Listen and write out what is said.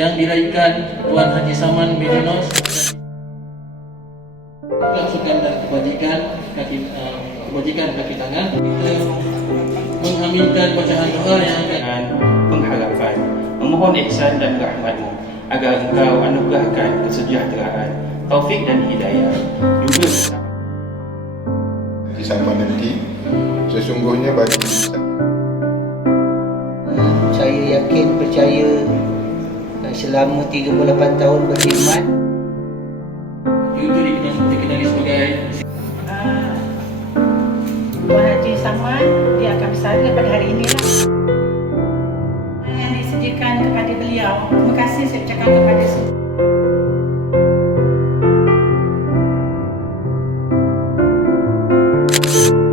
yang diraihkan Tuan Haji Saman bin Yunus kelangsungan dan kebajikan kaki uh, kebajikan kaki tangan. Kita menghamilkan bacaan doa yang akan dengan pengharapan. Memohon ihsan dan rahmatmu agar engkau anugerahkan kesejahteraan, taufik dan hidayah. Juga Haji Salman nanti sesungguhnya bagi saya yakin percaya dan selama 38 tahun berkhidmat pada hari ini lah. Yang disediakan kepada beliau. Terima kasih saya cakap kepada semua. you